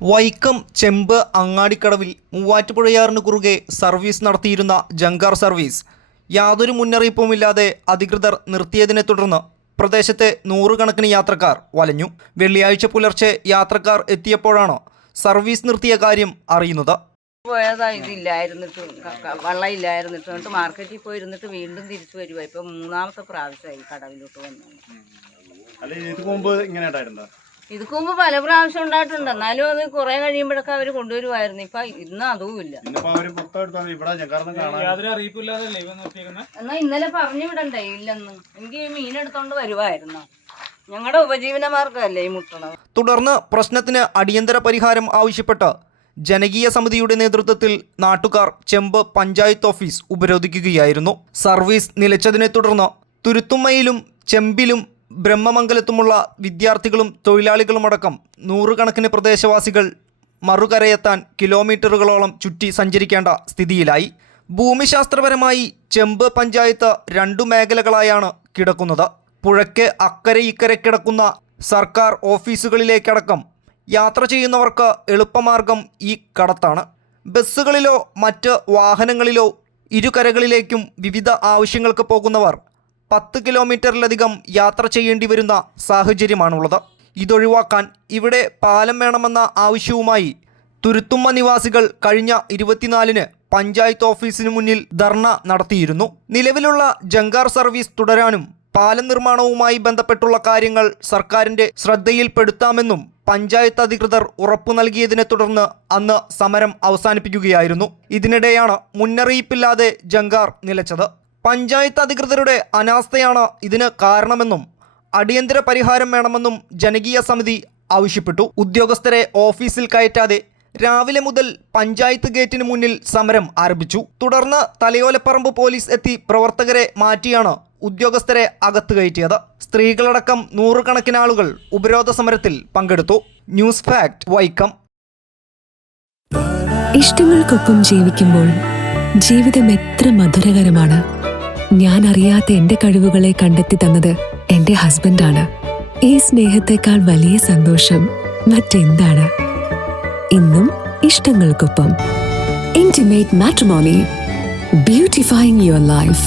വൈക്കം ചെമ്പ് അങ്ങാടിക്കടവിൽ മൂവാറ്റുപുഴയാറിന് കുറുകെ സർവീസ് നടത്തിയിരുന്ന ജങ്കാർ സർവീസ് യാതൊരു മുന്നറിയിപ്പുമില്ലാതെ അധികൃതർ നിർത്തിയതിനെ തുടർന്ന് പ്രദേശത്തെ നൂറുകണക്കിന് യാത്രക്കാർ വലഞ്ഞു. വെള്ളിയാഴ്ച പുലർച്ചെ യാത്രക്കാർ എത്തിയപ്പോഴാണ് സർവീസ് നിർത്തിയ കാര്യം അറിയുന്നത്. ഇതില്ലായിരുന്നിട്ട് വള്ളം ഇല്ലായിരുന്നിട്ട് മാർക്കറ്റിൽ പോയിരുന്നിട്ട് വീണ്ടും തിരിച്ചു വരുവാ. ഇപ്പൊ മൂന്നാമത്തെ പ്രാവശ്യമായി കടവിലോട്ട് വന്നത്. ഇതിക്ക് മുമ്പ് പല പ്രാവശ്യം ഉണ്ടായിട്ടുണ്ട്. എന്നാലും അത് കുറെ കഴിയുമ്പോഴൊക്കെ അവര് കൊണ്ടുവരുമായിരുന്നു. ഇപ്പൊ ഇന്ന് അതുമില്ല. എന്നാ ഇന്നലെ പറഞ്ഞു വിടണ്ടേ ഇല്ലെന്ന്. എനിക്ക് മീനെടുത്തോണ്ട് വരുവായിരുന്നു. ഞങ്ങളുടെ ഉപജീവന മാർഗമല്ലേ ഈ മുട്ടണത്. തുടർന്ന് പ്രശ്നത്തിന് അടിയന്തര പരിഹാരം ആവശ്യപ്പെട്ട് ജനകീയ സമിതിയുടെ നേതൃത്വത്തിൽ നാട്ടുകാർ ചെമ്പ് പഞ്ചായത്ത് ഓഫീസ് ഉപരോധിക്കുകയായിരുന്നു. സർവീസ് നിലച്ചതിനെ തുടർന്ന് തുരുത്തുമ്മയിലും ചെമ്പിലും ബ്രഹ്മമംഗലത്തുമുള്ള വിദ്യാർത്ഥികളും തൊഴിലാളികളുമടക്കം നൂറുകണക്കിന് പ്രദേശവാസികൾ മറുകരയെത്താൻ കിലോമീറ്ററുകളോളം ചുറ്റി സഞ്ചരിക്കേണ്ട സ്ഥിതിയിലായി. ഭൂമിശാസ്ത്രപരമായി ചെമ്പ് പഞ്ചായത്ത് 2 മേഖലകളായാണ് കിടക്കുന്നത്. പുഴയ്ക്ക് അക്കരെ ഇക്കരെ കിടക്കുന്ന സർക്കാർ ഓഫീസുകളിലേക്കടക്കം യാത്ര ചെയ്യുന്നവർക്ക് എളുപ്പമാർഗം ഈ കടത്താണ്. ബസ്സുകളിലോ മറ്റ് വാഹനങ്ങളിലോ ഇരുകരകളിലേക്കും വിവിധ ആവശ്യങ്ങൾക്ക് പോകുന്നവർ 10 കിലോമീറ്ററിലധികം യാത്ര ചെയ്യേണ്ടി വരുന്ന സാഹചര്യമാണുള്ളത്. ഇതൊഴിവാക്കാൻ ഇവിടെ പാലം വേണമെന്ന ആവശ്യവുമായി തുരുത്തുമ്മ നിവാസികൾ കഴിഞ്ഞ 24-ന് പഞ്ചായത്ത് ഓഫീസിന് മുന്നിൽ ധർണ നടത്തിയിരുന്നു. നിലവിലുള്ള ജങ്കാർ സർവീസ് തുടരാനും പാലം നിർമ്മാണവുമായി ബന്ധപ്പെട്ടുള്ള കാര്യങ്ങൾ സർക്കാരിൻ്റെ ശ്രദ്ധയിൽപ്പെടുത്താമെന്നും പഞ്ചായത്ത് അധികൃതർ ഉറപ്പു നൽകിയതിനെ തുടർന്ന് അന്ന് സമരം അവസാനിപ്പിക്കുകയായിരുന്നു. ഇതിനിടെയാണ് മുന്നറിയിപ്പില്ലാതെ ജങ്കാർ നിലച്ചത്. പഞ്ചായത്ത് അധികൃതരുടെ അനാസ്ഥയാണ് ഇതിന് കാരണമെന്നും അടിയന്തര പരിഹാരം വേണമെന്നും ജനകീയ സമിതി ആവശ്യപ്പെട്ടു. ഉദ്യോഗസ്ഥരെ ഓഫീസിൽ കയറ്റാതെ രാവിലെ മുതൽ പഞ്ചായത്ത് ഗേറ്റിന് മുന്നിൽ സമരം ആരംഭിച്ചു. തുടർന്ന് തലയോലപ്പറമ്പ് പോലീസ് എത്തി പ്രവർത്തകരെ മാറ്റിയാണ് ഉദ്യോഗസ്ഥരെ അകത്ത് കയറ്റിയത്. സ്ത്രീകളടക്കം നൂറുകണക്കിന് ആളുകൾ ഉപരോധ സമരത്തിൽ പങ്കെടുത്തു. News fact, Vaikom. ഇഷ്ടങ്ങൾക്കൊപ്പം ജീവിക്കുമ്പോൾ ജീവിതം എത്ര മധുരകരമാണ്. ഞാൻ അറിയാത്ത എന്റെ കഴിവുകളെ കണ്ടെത്തി തന്നത് എന്റെ ഹസ്ബൻഡാണ്. ഈ സ്നേഹത്തെക്കാൾ വലിയ സന്തോഷം മറ്റെന്താണ്? ഇന്നും ഇഷ്ടങ്ങൾക്കൊപ്പം. Intimate matrimony, beautifying your life.